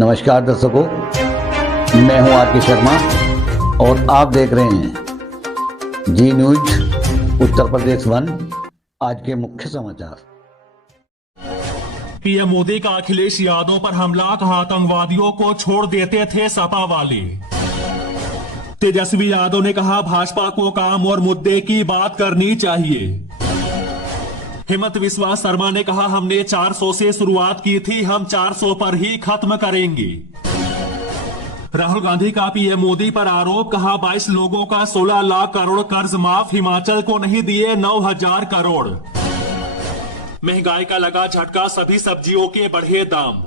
नमस्कार दर्शकों, मैं हूं आर.के. शर्मा और आप देख रहे हैं जी न्यूज उत्तर प्रदेश 1। आज के मुख्य समाचार। पीएम मोदी का अखिलेश यादव पर हमला, कहा आतंकवादियों को छोड़ देते थे सपा वाले। तेजस्वी यादव ने कहा भाजपा को काम और मुद्दे की बात करनी चाहिए। हेमंत बिस्वा शर्मा ने कहा हमने 400 से शुरुआत की थी, हम 400 पर ही खत्म करेंगे। राहुल गांधी का पीएम मोदी पर आरोप, कहा 22 लोगों का 16 लाख करोड़ कर्ज माफ, हिमाचल को नहीं दिए 9,000 करोड़। महंगाई का लगा झटका, सभी सब्जियों के बढ़े दाम।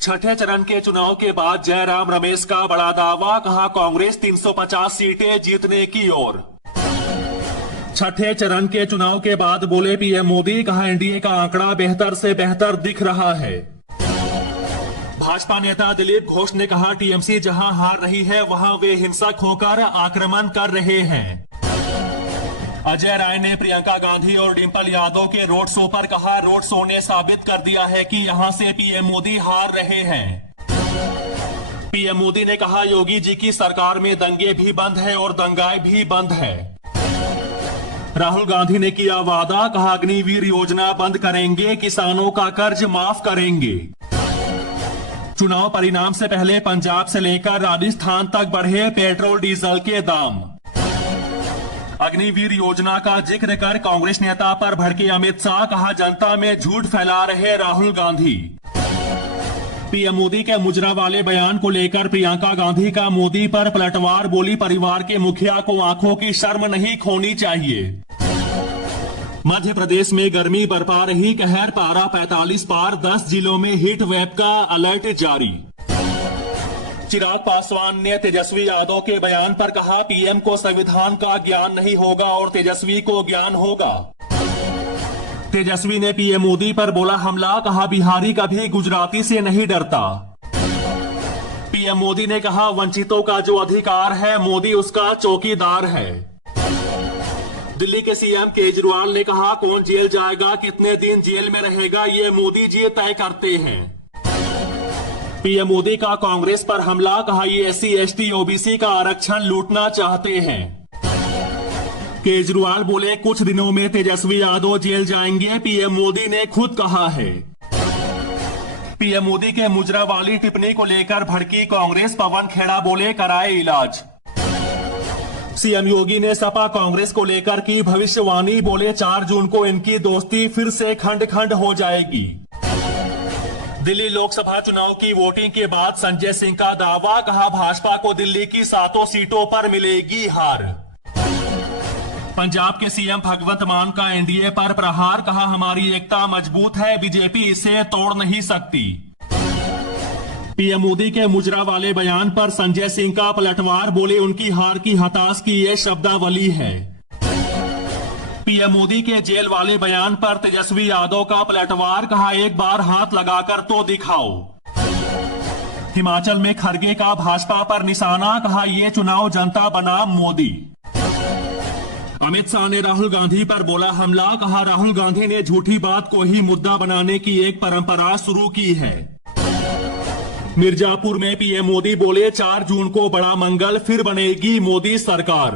छठे चरण के चुनाव के बाद जयराम रमेश का बड़ा दावा, कहा कांग्रेस 350 सीटें जीतने की ओर। छठे चरण के चुनाव के बाद बोले पीएम मोदी, कहा एनडीए का आंकड़ा बेहतर से बेहतर दिख रहा है। भाजपा नेता दिलीप घोष ने कहा टीएमसी जहां हार रही है वहां वे हिंसक होकर आक्रमण कर रहे हैं। अजय राय ने प्रियंका गांधी और डिंपल यादव के रोड शो पर कहा रोड शो ने साबित कर दिया है कि यहां से पीएम मोदी हार रहे हैं। पीएम मोदी ने कहा योगी जी की सरकार में दंगे भी बंद है और दंगाई भी बंद है। राहुल गांधी ने किया वादा, कहा अग्निवीर योजना बंद करेंगे, किसानों का कर्ज माफ करेंगे। चुनाव परिणाम से पहले पंजाब से लेकर राजस्थान तक बढ़े पेट्रोल डीजल के दाम। अग्निवीर योजना का जिक्र कर कांग्रेस नेता पर भड़के अमित शाह, कहा जनता में झूठ फैला रहे राहुल गांधी। पीएम मोदी के मुजरा वाले बयान को लेकर प्रियंका गांधी का मोदी पर पलटवार, बोली परिवार के मुखिया को आंखों की शर्म नहीं खोनी चाहिए। मध्य प्रदेश में गर्मी बरपा रही कहर, पारा 45 पार, 10 जिलों में हीट वेव का अलर्ट जारी। चिराग पासवान ने तेजस्वी यादव के बयान पर कहा पीएम को संविधान का ज्ञान नहीं होगा और तेजस्वी को ज्ञान होगा। तेजस्वी ने पीएम मोदी पर बोला हमला, कहा बिहारी कभी गुजराती से नहीं डरता। पीएम मोदी ने कहा वंचितों का जो अधिकार है मोदी उसका चौकीदार है। दिल्ली के सीएम केजरीवाल ने कहा कौन जेल जाएगा, कितने दिन जेल में रहेगा, ये मोदी जी तय करते हैं। पीएम मोदी का कांग्रेस पर हमला, कहा ये SC ST OBC का आरक्षण लूटना चाहते हैं। केजरीवाल बोले कुछ दिनों में तेजस्वी यादव जेल जाएंगे, पीएम मोदी ने खुद कहा है। पीएम मोदी के मुजरा वाली टिप्पणी को लेकर भड़की कांग्रेस, पवन खेड़ा बोले कराए इलाज। सीएम योगी ने सपा कांग्रेस को लेकर की भविष्यवाणी, बोले 4 जून को इनकी दोस्ती फिर से खंड खंड हो जाएगी। दिल्ली लोकसभा चुनाव की वोटिंग के बाद संजय सिंह का दावा, कहा भाजपा को दिल्ली की 7 सीटों पर मिलेगी हार। पंजाब के सीएम भगवंत मान का एनडीए पर प्रहार, कहा हमारी एकता मजबूत है, बीजेपी इसे तोड़ नहीं सकती। पीएम मोदी के मुजरा वाले बयान पर संजय सिंह का पलटवार, बोले उनकी हार की हताश की ये शब्दावली है। पीएम मोदी के जेल वाले बयान पर तेजस्वी यादव का पलटवार, कहा एक बार हाथ लगाकर तो दिखाओ। हिमाचल में खरगे का भाजपा पर निशाना, कहा ये चुनाव जनता बनाम मोदी। अमित शाह ने राहुल गांधी पर बोला हमला, कहा राहुल गांधी ने झूठी बात को ही मुद्दा बनाने की एक परंपरा शुरू की है। मिर्जापुर में पीएम मोदी बोले 4 जून को बड़ा मंगल, फिर बनेगी मोदी सरकार।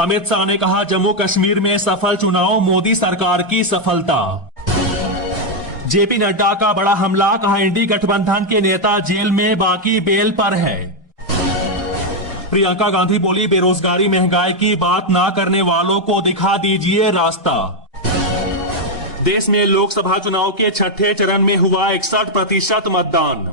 अमित शाह ने कहा जम्मू कश्मीर में सफल चुनाव, मोदी सरकार की सफलता। जेपी नड्डा का बड़ा हमला, कहा इंडी गठबंधन के नेता जेल में, बाकी बेल पर है। प्रियंका गांधी बोली बेरोजगारी महंगाई की बात ना करने वालों को दिखा दीजिए रास्ता। देश में लोकसभा चुनाव के छठे चरण में हुआ 61% मतदान।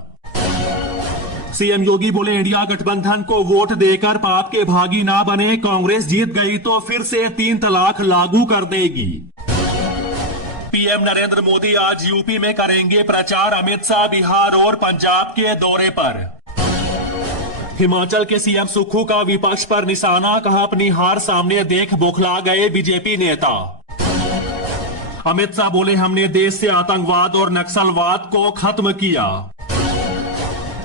सीएम योगी बोले इंडिया गठबंधन को वोट देकर पाप के भागी ना बने, कांग्रेस जीत गई तो फिर से 3 तलाक लागू कर देगी। पीएम नरेंद्र मोदी आज यूपी में करेंगे प्रचार, अमित शाह बिहार और पंजाब के दौरे पर। हिमाचल के सीएम सुक्खू का विपक्ष पर निशाना, कहा अपनी हार सामने देख बौखला गए बीजेपी नेता। अमित शाह बोले हमने देश से आतंकवाद और नक्सलवाद को खत्म किया।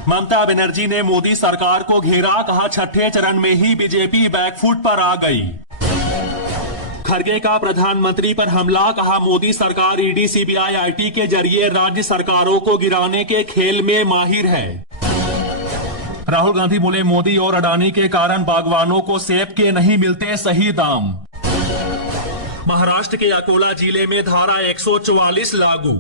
ममता बनर्जी ने मोदी सरकार को घेरा, कहा छठे चरण में ही बीजेपी बैकफुट पर आ गई। खड़गे का प्रधानमंत्री पर हमला, कहा मोदी सरकार ईडी सीबीआई आईटी के जरिए राज्य सरकारों को गिराने के खेल में माहिर है। राहुल गांधी बोले मोदी और अडानी के कारण बागवानों को सेब के नहीं मिलते सही दाम। महाराष्ट्र के अकोला जिले में धारा 144 लागू।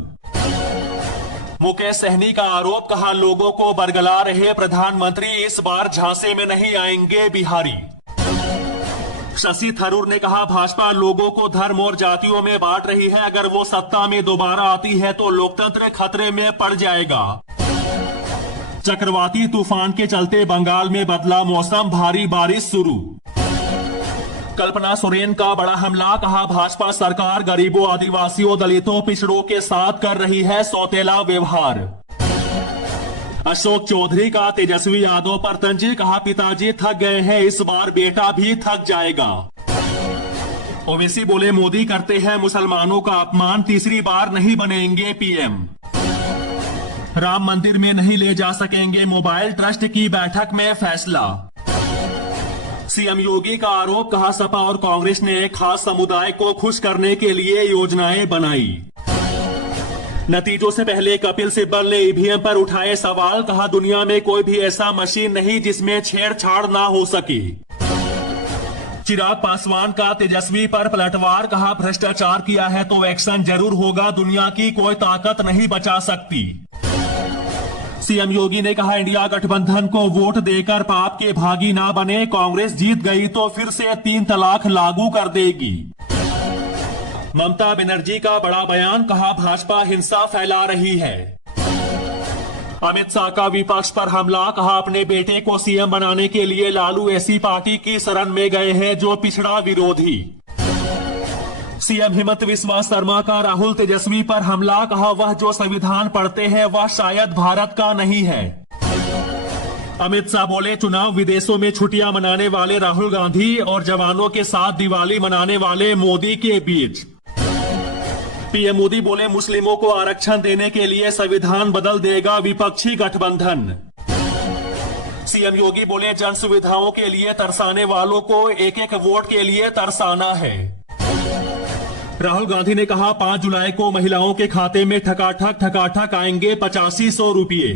मुकेश सहनी का आरोप, कहा लोगों को बरगला रहे प्रधानमंत्री इस बार झांसे में नहीं आएंगे बिहारी। शशि थरूर ने कहा भाजपा लोगों को धर्म और जातियों में बांट रही है, अगर वो सत्ता में दोबारा आती है तो लोकतंत्र खतरे में पड़ जाएगा। चक्रवाती तूफान के चलते बंगाल में बदला मौसम, भारी बारिश शुरू। कल्पना सोरेन का बड़ा हमला, कहा भाजपा सरकार गरीबों, आदिवासियों, दलितों, पिछड़ों के साथ कर रही है सौतेला व्यवहार। अशोक चौधरी का तेजस्वी यादव पर तंज, कहा पिताजी थक गए हैं, इस बार बेटा भी थक जाएगा। ओवैसी बोले मोदी करते हैं मुसलमानों का अपमान, तीसरी बार नहीं बनेंगे पीएम। राम मंदिर में नहीं ले जा सकेंगे मोबाइल, ट्रस्ट की बैठक में फैसला। सीएम योगी का आरोप, कहा सपा और कांग्रेस ने एक खास समुदाय को खुश करने के लिए योजनाएं बनाई। नतीजों से पहले कपिल सिब्बल ने ईवीएम पर उठाए सवाल, कहा दुनिया में कोई भी ऐसा मशीन नहीं जिसमें छेड़छाड़ ना हो सके। चिराग पासवान का तेजस्वी पर पलटवार, कहा भ्रष्टाचार किया है तो एक्शन जरूर होगा, दुनिया की कोई ताकत नहीं बचा सकती। सीएम योगी ने कहा इंडिया गठबंधन को वोट देकर पाप के भागी ना बने, कांग्रेस जीत गई तो फिर से 3 तलाक लागू कर देगी। ममता बनर्जी का बड़ा बयान, कहा भाजपा हिंसा फैला रही है। अमित शाह का विपक्ष पर हमला, कहा अपने बेटे को सीएम बनाने के लिए लालू ऐसी पार्टी की शरण में गए हैं जो पिछड़ा विरोधी। सीएम हिमंत बिस्वा शर्मा का राहुल तेजस्वी पर हमला, कहा वह जो संविधान पढ़ते हैं वह शायद भारत का नहीं है। अमित शाह बोले चुनाव विदेशों में छुट्टियां मनाने वाले राहुल गांधी और जवानों के साथ दिवाली मनाने वाले मोदी के बीच। पीएम मोदी बोले मुस्लिमों को आरक्षण देने के लिए संविधान बदल देगा विपक्षी गठबंधन। सीएम योगी बोले जन सुविधाओं के लिए तरसाने वालों को एक एक वोट के लिए तरसाना है। राहुल गांधी ने कहा 5 जुलाई को महिलाओं के खाते में ठकाठक आएंगे 8500 रुपये।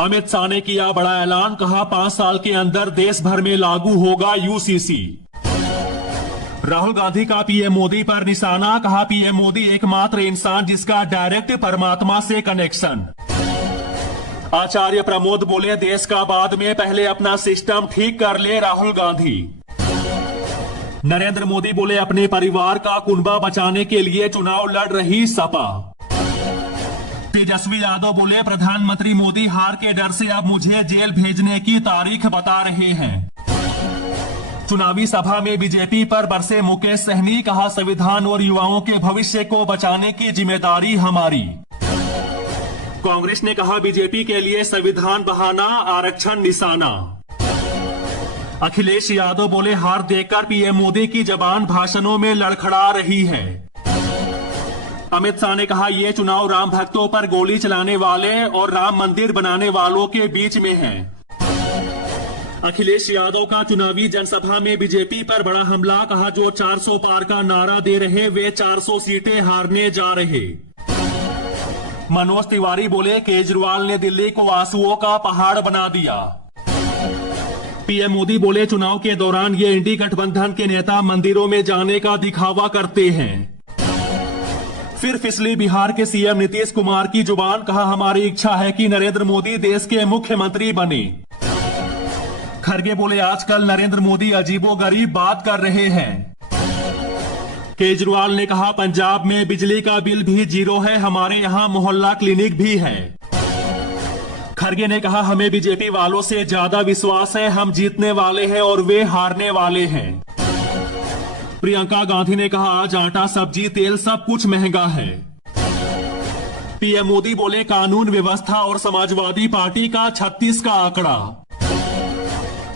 अमित शाह ने किया बड़ा ऐलान, कहा 5 साल के अंदर देश भर में लागू होगा यूसीसी। राहुल गांधी का पीएम मोदी पर निशाना, कहा पीएम मोदी एकमात्र इंसान जिसका डायरेक्ट परमात्मा से कनेक्शन। आचार्य प्रमोद बोले देश का बाद में पहले अपना सिस्टम ठीक कर ले राहुल गांधी। नरेंद्र मोदी बोले अपने परिवार का कुनबा बचाने के लिए चुनाव लड़ रही सपा। तेजस्वी यादव बोले प्रधानमंत्री मोदी हार के डर से अब मुझे जेल भेजने की तारीख बता रहे हैं। चुनावी सभा में बीजेपी पर बरसे मुकेश सहनी, कहा संविधान और युवाओं के भविष्य को बचाने की जिम्मेदारी हमारी। कांग्रेस ने कहा बीजेपी के लिए संविधान बहाना, आरक्षण निशाना। अखिलेश यादव बोले हार देखकर पीएम मोदी की जबान भाषणों में लड़खड़ा रही है। अमित शाह ने कहा ये चुनाव राम भक्तों पर गोली चलाने वाले और राम मंदिर बनाने वालों के बीच में है। अखिलेश यादव का चुनावी जनसभा में बीजेपी पर बड़ा हमला, कहा जो 400 पार का नारा दे रहे वे 400 सीटें हारने जा रहे। मनोज तिवारी बोले केजरीवाल ने दिल्ली को आंसुओं का पहाड़ बना दिया। पीएम मोदी बोले चुनाव के दौरान ये इंडी गठबंधन के नेता मंदिरों में जाने का दिखावा करते हैं। फिर फिसली बिहार के सीएम नीतीश कुमार की जुबान, कहा हमारी इच्छा है कि नरेंद्र मोदी देश के मुख्यमंत्री बने। खड़गे बोले आजकल नरेंद्र मोदी अजीबोगरीब बात कर रहे हैं। केजरीवाल ने कहा पंजाब में बिजली का बिल भी 0 है, हमारे यहाँ मोहल्ला क्लिनिक भी है। खड़गे ने कहा हमें बीजेपी वालों से ज्यादा विश्वास है, हम जीतने वाले हैं और वे हारने वाले हैं। प्रियंका गांधी ने कहा आज आटा, सब्जी, तेल सब कुछ महंगा है। पीएम मोदी बोले कानून व्यवस्था और समाजवादी पार्टी का 36 का आंकड़ा।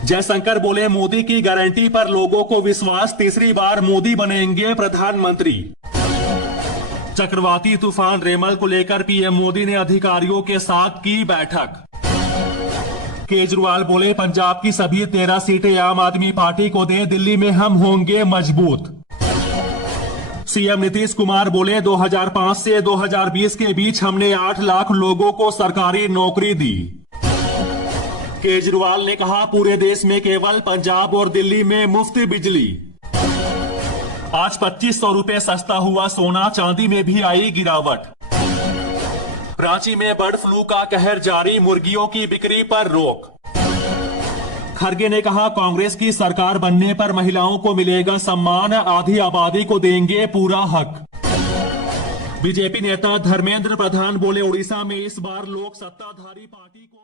जयशंकर बोले मोदी की गारंटी पर लोगों को विश्वास, तीसरी बार मोदी बनेंगे प्रधानमंत्री। चक्रवाती तूफान रेमल को लेकर पीएम मोदी ने अधिकारियों के साथ की बैठक। केजरीवाल बोले पंजाब की सभी 13 सीटें आम आदमी पार्टी को दें, दिल्ली में हम होंगे मजबूत। सीएम नीतीश कुमार बोले 2005 से 2020 के बीच हमने 8 लाख लोगों को सरकारी नौकरी दी। केजरीवाल ने कहा पूरे देश में केवल पंजाब और दिल्ली में मुफ्त बिजली। आज 2500 रुपए सस्ता हुआ सोना, चांदी में भी आई गिरावट। रांची में बर्ड फ्लू का कहर जारी, मुर्गियों की बिक्री पर रोक। खरगे ने कहा कांग्रेस की सरकार बनने पर महिलाओं को मिलेगा सम्मान, आधी आबादी को देंगे पूरा हक। बीजेपी नेता धर्मेंद्र प्रधान बोले उड़ीसा में इस बार लोग सत्ताधारी पार्टी को